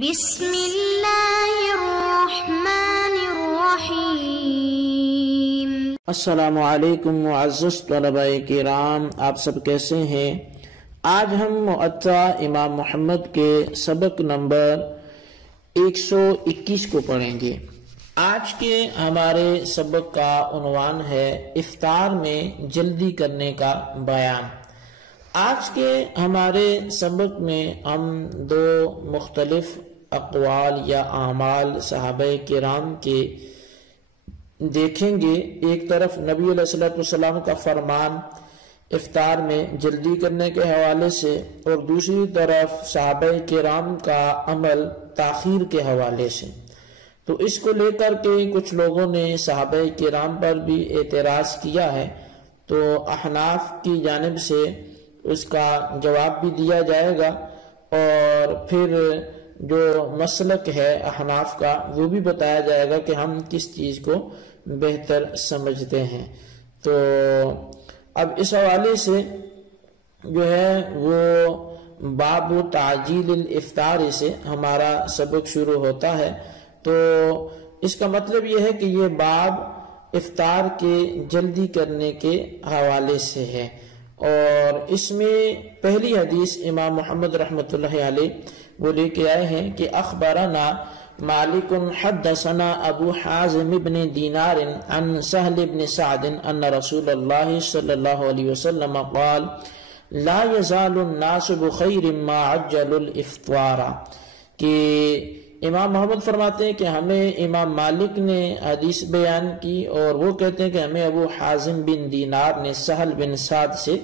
بسم اللہ الرحمن الرحیم۔ السلام علیکم معزز طلباء کرام، آپ سب کیسے ہیں؟ آج ہم معطا امام محمد کے سبق نمبر 121 کو پڑھیں گے۔ آج کے ہمارے سبق کا عنوان ہے افطار میں جلدی کرنے کا بیان۔ آج کے ہمارے سبق میں ہم دو مختلف اقوال یا اعمال صحابہ کرام کے دیکھیں گے۔ ایک طرف نبی علیہ السلام کا فرمان افطار میں جلدی کرنے کے حوالے سے، اور دوسری طرف صحابہ کرام کا عمل تاخیر کے حوالے سے۔ تو اس کو لے کر کے کچھ لوگوں نے صحابہ کرام پر بھی اعتراض کیا ہے، تو احناف کی جانب سے اس کا جواب بھی دیا جائے گا، اور پھر جو مسلک ہے احناف کا وہ بھی بتایا جائے گا کہ ہم کس چیز کو بہتر سمجھتے ہیں۔ تو اب اس حوالے سے جو ہے وہ باب تعجیل الافطار سے ہمارا سبق شروع ہوتا ہے۔ تو اس کا مطلب یہ ہے کہ یہ باب افطار کے جلدی کرنے کے حوالے سے ہے، اور اس میں پہلی حدیث امام محمد رحمۃ اللہ علیہ وہ لے کے آئے ہیں کہ اخبرنا مالک حدثنا ابو حازم بن دینار عن سہل بن سعد ان رسول اللہ صلی اللہ علیہ وسلم قال لا يزال الناس بخیر ما عجل الافطار، کہ امام محمد فرماتے ہیں کہ ہمیں امام مالک نے حدیث بیان کی، اور وہ کہتے ہیں کہ ہمیں ابو حازم بن دینار نے سہل بن سعد سے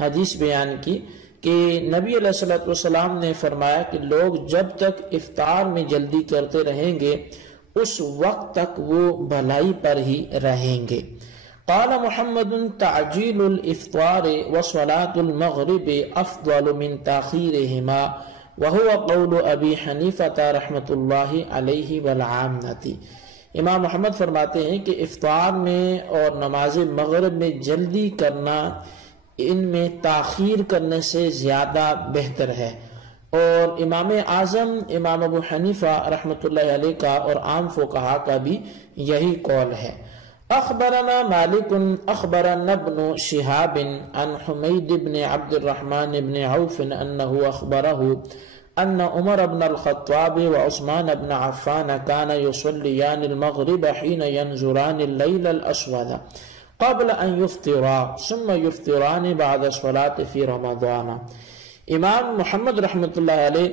حدیث بیان کی کہ نبی علیہ السلام نے فرمایا کہ لوگ جب تک افطار میں جلدی کرتے رہیں گے اس وقت تک وہ بھلائی پر ہی رہیں گے۔ قال محمد تعجیل الافطار وصلاة المغرب افضل من تاخیرہما وهو قول ابی حنیفہ رحمۃ اللہ علیہ والعامۃ۔ امام محمد فرماتے ہیں کہ افطار میں اور نماز مغرب میں جلدی کرنا ان میں تاخیر کرنے سے زیادہ بہتر ہے، اور امام اعظم امام ابو حنیفہ رحمۃ اللہ علیہ کا اور عام فقہا کا بھی یہی قول ہے۔ اخبرنا مالک اخبرنا ابن شہاب عن حمید بن عبد الرحمن بن عوف انه اخبره ان عمر بن الخطاب وعثمان بن عفان كان يصليان المغرب حين ينظران الليل الاسود قبل ان يفطرا ثم يفطران بعد الصلاة في رمضان۔ امام محمد رحمۃ اللہ علیہ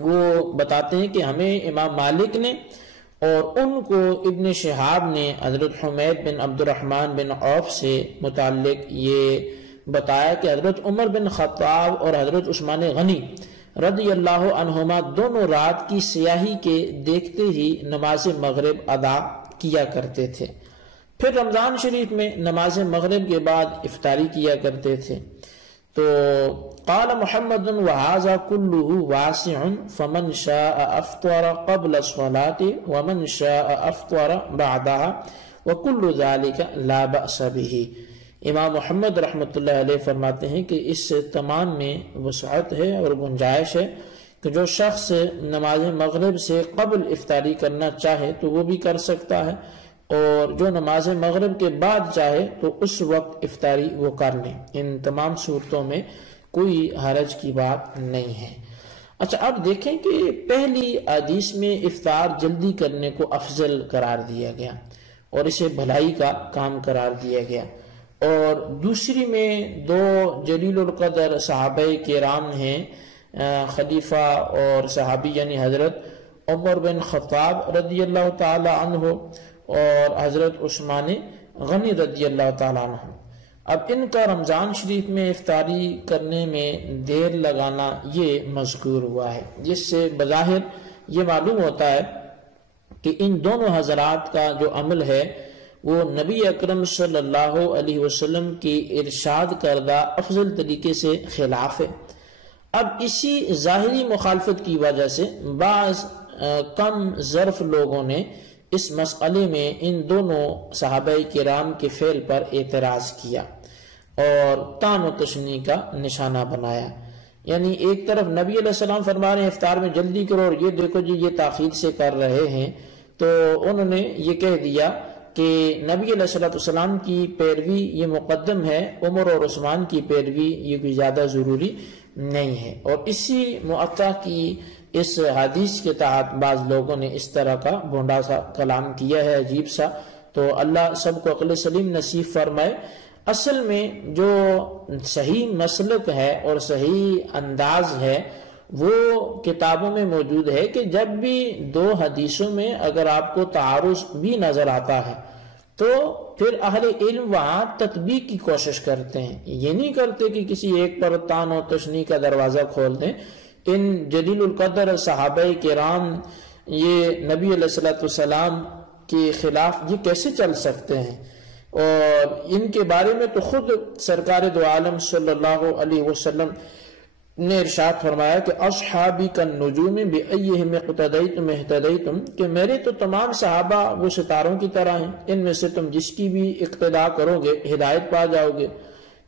وہ بتاتے ہیں کہ ہمیں امام مالک نے اور ان کو ابن شہاب نے حضرت حمید بن عبد الرحمن بن عوف سے متعلق یہ بتایا کہ حضرت عمر بن خطاب اور حضرت عثمان غنی رضی اللہ عنہما دونوں رات کی سیاہی کے دیکھتے ہی نماز مغرب ادا کیا کرتے تھے، پھر رمضان شریف میں نماز مغرب کے بعد افطاری کیا کرتے تھے۔ تو قال محمد وهذا كله واسع فمن شاء افطر قبل الصلاة ومن شاء افطر بعدها وكل ذلك لا بأس به۔ امام محمد رحمۃ اللہ علیہ فرماتے ہیں کہ اس تمام میں وسعت ہے اور گنجائش ہے کہ جو شخص نماز مغرب سے قبل افطاری کرنا چاہے تو وہ بھی کر سکتا ہے، اور جو نماز مغرب کے بعد چاہے تو اس وقت افطاری وہ کر لیں۔ ان تمام صورتوں میں کوئی حرج کی بات نہیں ہے۔ اچھا، اب دیکھیں کہ پہلی حدیث میں افطار جلدی کرنے کو افضل قرار دیا گیا اور اسے بھلائی کا کام قرار دیا گیا، اور دوسری میں دو جلیل القدر صحابہ کرام ہیں، خلیفہ اور صحابی یعنی حضرت عمر بن خطاب رضی اللہ تعالی عنہ اور حضرت عثمان غنی رضی اللہ تعالیٰ عنہ۔ اب ان کا رمضان شریف میں افطاری کرنے میں دیر لگانا یہ مذکور ہوا ہے، جس سے بظاہر یہ معلوم ہوتا ہے کہ ان دونوں حضرات کا جو عمل ہے وہ نبی اکرم صلی اللہ علیہ وسلم کی ارشاد کردہ افضل طریقے سے خلاف ہے۔ اب اسی ظاہری مخالفت کی وجہ سے بعض کم ظرف لوگوں نے اس مسئلے میں ان دونوں صحابہ کرام کے فعل پر اعتراض کیا اور طعن و تشنیع کا نشانہ بنایا۔ یعنی ایک طرف نبی علیہ السلام فرما رہے ہیں افطار میں جلدی کرو، اور یہ دیکھو جی یہ تاخیر سے کر رہے ہیں، تو انہوں نے یہ کہہ دیا کہ نبی علیہ السلام کی پیروی یہ مقدم ہے، عمر اور عثمان کی پیروی یہ کوئی زیادہ ضروری نہیں ہے۔ اور اسی معطا کی اس حدیث کے تحت بعض لوگوں نے اس طرح کا بھونڈا سا کلام کیا ہے، عجیب سا۔ تو اللہ سب کو عقل سلیم نصیب فرمائے۔ اصل میں جو صحیح مسلک ہے اور صحیح انداز ہے وہ کتابوں میں موجود ہے کہ جب بھی دو حدیثوں میں اگر آپ کو تعارض بھی نظر آتا ہے تو پھر اہل علم وہاں تطبیق کی کوشش کرتے ہیں، یہ نہیں کرتے کہ کسی ایک پر طعن و تشنیع کا دروازہ کھول دیں۔ ان جلیل القدر صحابہ کرام یہ نبی علیہ السلام کے خلاف یہ کیسے چل سکتے ہیں؟ اور ان کے بارے میں تو خود سرکار دو عالم صلی اللہ علیہ وسلم نے ارشاد فرمایا کہ اصحابی کالنجوم بأیہم اقتدیتم اہتدیتم، کہ میرے تو تمام صحابہ وہ ستاروں کی طرح ہیں، ان میں سے تم جس کی بھی اقتداء کرو گے ہدایت پا جاؤ گے۔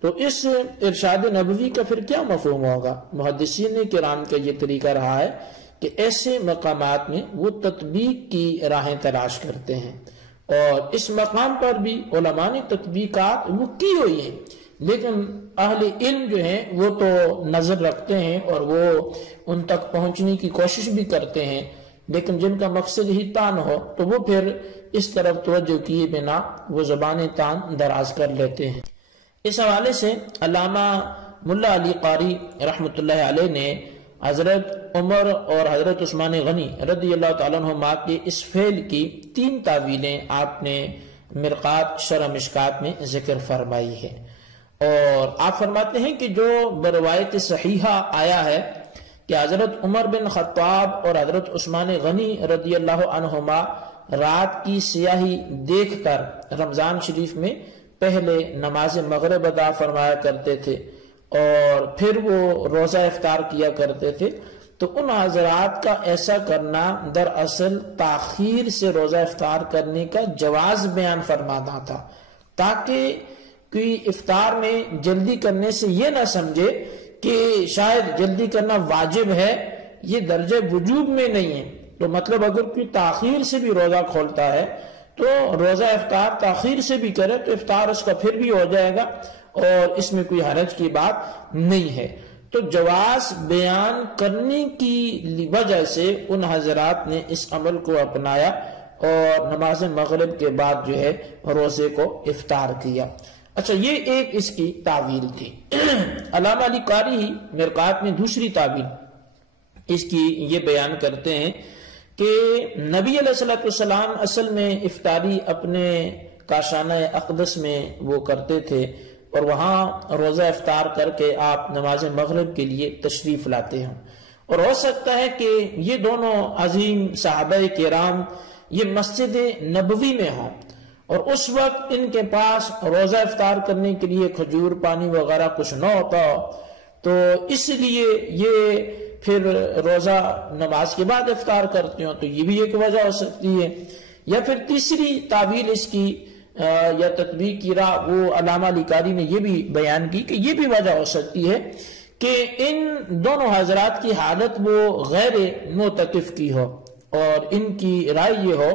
تو اس ارشاد نبوی کا پھر کیا مفہوم ہوگا؟ محدثین کرام کا یہ طریقہ رہا ہے کہ ایسے مقامات میں وہ تطبیق کی راہیں تلاش کرتے ہیں، اور اس مقام پر بھی علماء نے تطبیقات وہ کی ہوئی ہیں، لیکن اہل علم جو ہیں وہ تو نظر رکھتے ہیں اور وہ ان تک پہنچنے کی کوشش بھی کرتے ہیں، لیکن جن کا مقصد ہی تان ہو تو وہ پھر اس طرف توجہ کیے بنا وہ زبان تان دراز کر لیتے ہیں۔ اس حوالے سے علامہ ملا علی قاری رحمۃ اللہ علیہ نے حضرت عمر اور حضرت عثمان غنی رضی اللہ تعالیٰ عنہما کے اس فعل کی 3 تعویلیں آپ نے مرقات شرح مشکات میں ذکر فرمائی ہے، اور آپ فرماتے ہیں کہ جو بروایت صحیحہ آیا ہے کہ حضرت عمر بن خطاب اور حضرت عثمان غنی رضی اللہ عنہما رات کی سیاہی دیکھ کر رمضان شریف میں پہلے نماز مغرب ادا فرمایا کرتے تھے اور پھر وہ روزہ افطار کیا کرتے تھے، تو ان حضرات کا ایسا کرنا دراصل تاخیر سے روزہ افطار کرنے کا جواز بیان فرماتا تھا، تاکہ کوئی افطار میں جلدی کرنے سے یہ نہ سمجھے کہ شاید جلدی کرنا واجب ہے، یہ درجہ وجوب میں نہیں ہے۔ تو مطلب اگر کوئی تاخیر سے بھی روزہ کھولتا ہے تو روزہ افطار تاخیر سے بھی کرے تو افطار اس کا پھر بھی ہو جائے گا، اور اس میں کوئی حرج کی بات نہیں ہے۔ تو جواز بیان کرنے کی وجہ سے ان حضرات نے اس عمل کو اپنایا اور نماز مغرب کے بعد جو ہے روزے کو افطار کیا۔ اچھا، یہ ایک اس کی تعویل تھی۔ علامہ علی قاری ہی مرقات میں دوسری تعویل اس کی یہ بیان کرتے ہیں کہ نبی علیہ السلام اصل میں افطاری اپنے کاشانہ اقدس میں وہ کرتے تھے، اور وہاں روزہ افطار کر کے آپ نماز مغرب کے لیے تشریف لاتے ہیں، اور ہو سکتا ہے کہ یہ دونوں عظیم صحابہ کرام یہ مسجد نبوی میں ہوں، اور اس وقت ان کے پاس روزہ افطار کرنے کے لیے کھجور پانی وغیرہ کچھ نہ ہوتا ہو، تو اس لیے یہ پھر روزہ نماز کے بعد افطار کرتے ہوں، تو یہ بھی ایک وجہ ہو سکتی ہے۔ یا پھر تیسری تعویل اس کی یا تطبیق کی راہ وہ علامہ علی قاری نے یہ بھی بیان کی کہ یہ بھی وجہ ہو سکتی ہے کہ ان دونوں حضرات کی حالت وہ غیر معتکف کی ہو، اور ان کی رائے یہ ہو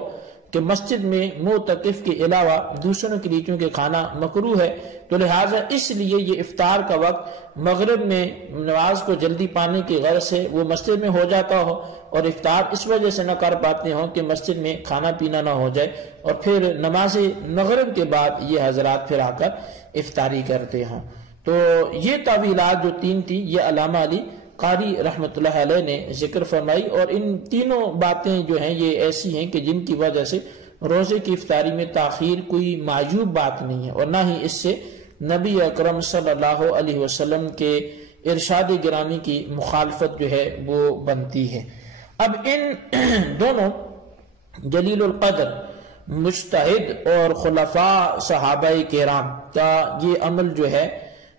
کہ مسجد میں معتکف کے علاوہ دوسروں کے لیے چونکہ کھانا مکروہ ہے، تو لہٰذا اس لیے یہ افطار کا وقت مغرب میں نماز کو جلدی پانے کی غرض سے وہ مسجد میں ہو جاتا ہو، اور افطار اس وجہ سے نہ کر پاتے ہوں کہ مسجد میں کھانا پینا نہ ہو جائے، اور پھر نماز مغرب کے بعد یہ حضرات پھر آ کر افطاری کرتے ہوں۔ تو یہ تعویلات جو 3 تھی یہ علامہ علی قاری رحمۃ اللہ علیہ نے ذکر فرمائی، اور ان تینوں باتیں جو ہیں یہ ایسی ہیں کہ جن کی وجہ سے روزے کی افطاری میں تاخیر کوئی معیوب بات نہیں ہے، اور نہ ہی اس سے نبی اکرم صلی اللہ علیہ وسلم کے ارشاد گرامی کی مخالفت جو ہے وہ بنتی ہے۔ اب ان دونوں جلیل القدر مجتہد اور خلفاء صحابہ کرام کا یہ عمل جو ہے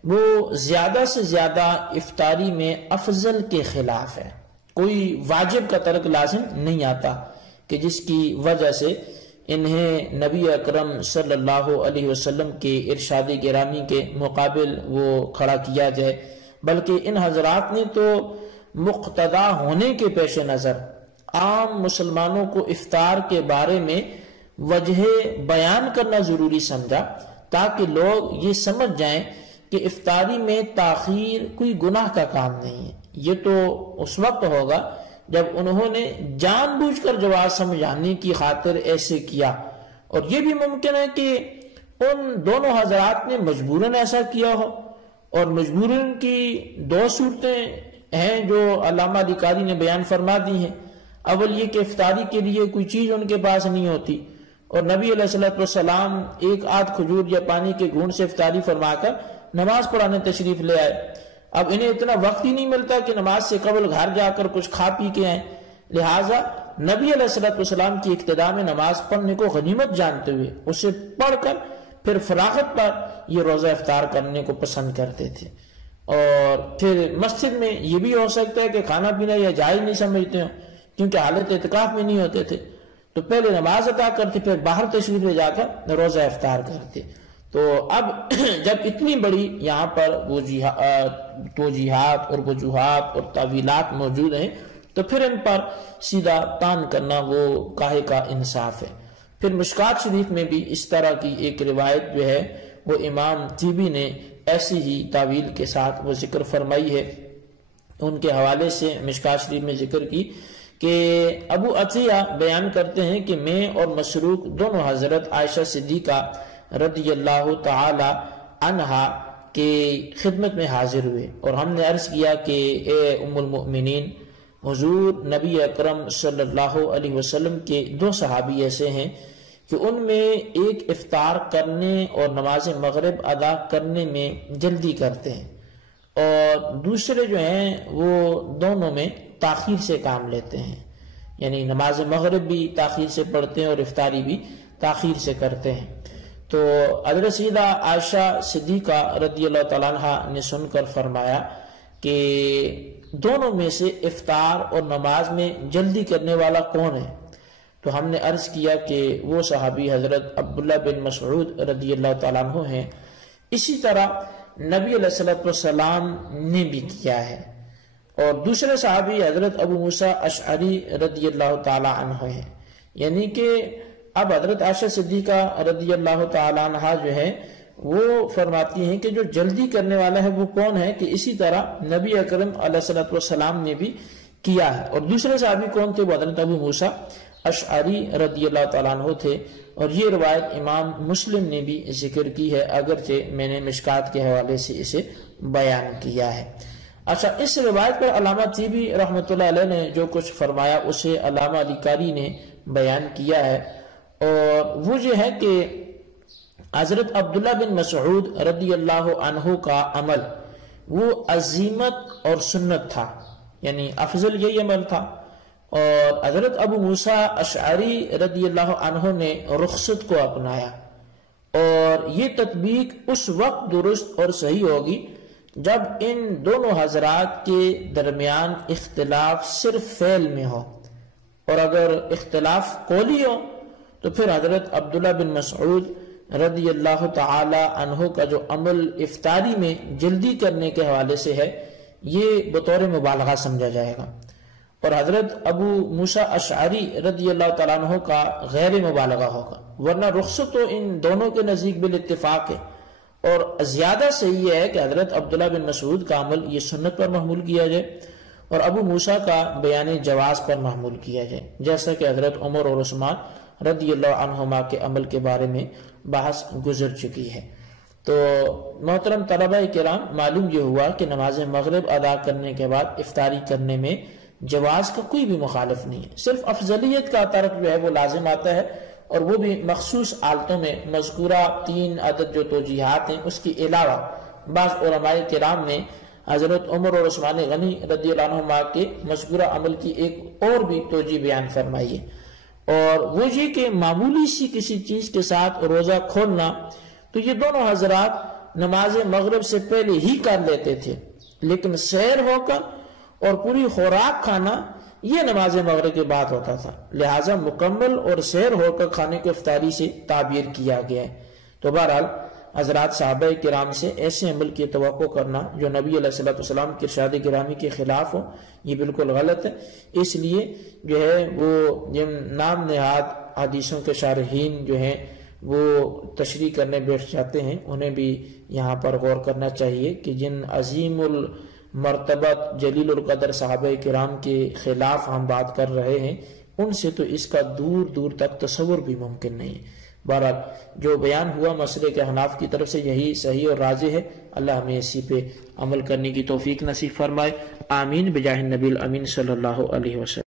وہ زیادہ سے زیادہ افطاری میں افضل کے خلاف ہے، کوئی واجب کا ترک لازم نہیں آتا کہ جس کی وجہ سے انہیں نبی اکرم صلی اللہ علیہ وسلم کے ارشاد گرامی کے مقابل وہ کھڑا کیا جائے، بلکہ ان حضرات نے تو مقتدا ہونے کے پیش نظر عام مسلمانوں کو افطار کے بارے میں وجہ بیان کرنا ضروری سمجھا، تاکہ لوگ یہ سمجھ جائیں کہ افطاری میں تاخیر کوئی گناہ کا کام نہیں ہے۔ یہ تو اس وقت ہوگا جب انہوں نے جان بوجھ کر جواز سمجھانے کی خاطر ایسے کیا، اور یہ بھی ممکن ہے کہ ان دونوں حضرات نے مجبوراً ایسا کیا ہو، اور مجبوراً کی دو صورتیں ہیں جو علامہ علی قاری نے بیان فرما دی ہیں۔ اول یہ کہ افطاری کے لیے کوئی چیز ان کے پاس نہیں ہوتی، اور نبی علیہ السلام ایک آدھ کھجور یا پانی کے گھونٹ سے افطاری فرما کر نماز پڑھانے تشریف لے آئے۔ اب انہیں اتنا وقت ہی نہیں ملتا کہ نماز سے قبل گھر جا کر کچھ کھا پی کے آئیں، لہٰذا نبی علیہ السلام کی اقتداء میں نماز پڑھنے کو غنیمت جانتے ہوئے اسے پڑھ کر پھر فراغت پر یہ روزہ افطار کرنے کو پسند کرتے تھے۔ اور پھر مسجد میں یہ بھی ہو سکتا ہے کہ کھانا پینا یا جائز نہیں سمجھتے ہوں، کیونکہ حالت اعتکاف میں نہیں ہوتے تھے، تو پہلے نماز ادا کرتے پھر باہر تشریف لے جا کر روزہ افطار کرتے۔ تو اب جب اتنی بڑی یہاں پر توجیحات اور وجوہات اور تعویلات موجود ہیں تو پھر ان پر سیدھا تان کرنا وہ کاہے کا انصاف ہے۔ پھر مشکات شریف میں بھی اس طرح کی ایک روایت جو ہے وہ امام طیبی نے ایسی ہی تعویل کے ساتھ وہ ذکر فرمائی ہے۔ ان کے حوالے سے مشکات شریف میں ذکر کی کہ ابو عطیہ بیان کرتے ہیں کہ میں اور مسروق دونوں حضرت عائشہ صدیقہ رضی اللہ تعالی عنہا کے خدمت میں حاضر ہوئے، اور ہم نے عرض کیا کہ اے ام المؤمنین، حضور نبی اکرم صلی اللہ علیہ وسلم کے دو صحابی ایسے ہیں کہ ان میں ایک افطار کرنے اور نماز مغرب ادا کرنے میں جلدی کرتے ہیں، اور دوسرے جو ہیں وہ دونوں میں تاخیر سے کام لیتے ہیں، یعنی نماز مغرب بھی تاخیر سے پڑھتے ہیں اور افطاری بھی تاخیر سے کرتے ہیں۔ تو حضرت سیدہ عائشہ صدیقہ رضی اللہ تعالیٰ عنہ نے سن کر فرمایا کہ دونوں میں سے افطار اور نماز میں جلدی کرنے والا کون ہے؟ تو ہم نے عرض کیا کہ وہ صحابی حضرت عبداللہ بن مسعود رضی اللہ تعالیٰ عنہ ہیں۔ اسی طرح نبی علیہ السلام نے بھی کیا ہے، اور دوسرے صحابی حضرت ابو موسیٰ اشعری رضی اللہ تعالیٰ عنہ ہیں، یعنی کہ اب حضرت عائشہ صدیقہ رضی اللہ تعالیٰ عنہ جو ہے وہ فرماتی ہیں کہ جو جلدی کرنے والا ہے وہ کون ہے، کہ اسی طرح نبی اکرم علیہ السلام نے بھی کیا ہے۔ اور دوسرے صحابی کون تھے؟ وہ حضرت ابو موسیٰ اشعری رضی اللہ تعالیٰ عنہ تھے، اور یہ روایت امام مسلم نے بھی ذکر کی ہے، اگرچہ میں نے مشکات کے حوالے سے اسے بیان کیا ہے۔ اچھا، اس روایت پر علامہ طیبی رحمۃ اللہ علیہ نے جو کچھ فرمایا اسے علامہ علی قاری نے بیان کیا ہے، اور وہ یہ ہے کہ حضرت عبداللہ بن مسعود رضی اللہ عنہ کا عمل وہ عزیمت اور سنت تھا، یعنی افضل یہی عمل تھا، اور حضرت ابو موسیٰ اشعری رضی اللہ عنہ نے رخصت کو اپنایا، اور یہ تطبیق اس وقت درست اور صحیح ہوگی جب ان دونوں حضرات کے درمیان اختلاف صرف فعل میں ہو، اور اگر اختلاف قولی ہو تو پھر حضرت عبداللہ بن مسعود رضی اللہ تعالی عنہ کا جو عمل افطاری میں جلدی کرنے کے حوالے سے ہے یہ بطور مبالغہ سمجھا جائے گا، اور حضرت ابو موسیٰ اشعری رضی اللہ تعالیٰ عنہ کا غیر مبالغہ ہوگا، ورنہ رخصت تو ان دونوں کے نزدیک بالاتفاق ہے، اور زیادہ صحیح ہے کہ حضرت عبداللہ بن مسعود کا عمل یہ سنت پر محمول کیا جائے اور ابو موسیٰ کا بیان جواز پر محمول کیا جائے، جیسا کہ حضرت عمر اور عثمان رضی اللہ عنہما کے عمل کے بارے میں بحث گزر چکی ہے۔ تو محترم طلبہ کرام، معلوم یہ ہوا کہ نماز مغرب ادا کرنے کے بعد افطاری کرنے میں جواز کا کوئی بھی مخالف نہیں ہے، صرف افضلیت کا ترک جو ہے وہ لازم آتا ہے، اور وہ بھی مخصوص حالتوں میں۔ مذکورہ 3 عدد جو توجیحات ہیں اس کے علاوہ بعض علماء کرام نے حضرت عمر اور عثمان غنی رضی اللہ عنہما کے مذکورہ عمل کی ایک اور بھی توجیہ بیان فرمائی ہے، اور وہ یہ کہ معمولی سی کسی چیز کے ساتھ روزہ کھولنا تو یہ دونوں حضرات نماز مغرب سے پہلے ہی کر لیتے تھے، لیکن سیر ہو کر اور پوری خوراک کھانا یہ نماز مغرب کے بعد ہوتا تھا، لہٰذا مکمل اور سیر ہو کر کھانے کو افطاری سے تعبیر کیا گیا ہے۔ تو بہرحال حضرات صحابہ کرام سے ایسے عمل کی توقع کرنا جو نبی علیہ السلام کے ارشاد گرامی کے خلاف ہو، یہ بالکل غلط ہے۔ اس لیے جو ہے وہ جن نام نہاد حدیثوں کے شارحین جو ہیں وہ تشریح کرنے بیٹھ جاتے ہیں، انہیں بھی یہاں پر غور کرنا چاہیے کہ جن عظیم المرتبت جلیل القدر صحابہ کرام کے خلاف ہم بات کر رہے ہیں، ان سے تو اس کا دور دور تک تصور بھی ممکن نہیں ہے۔ بہرحال جو بیان ہوا مسئلے کے حناف کی طرف سے یہی صحیح اور راجح ہے۔ اللہ ہمیں اسی پہ عمل کرنے کی توفیق نصیب فرمائے، آمین بجاہ النبی الامین صلی اللہ علیہ وسلم۔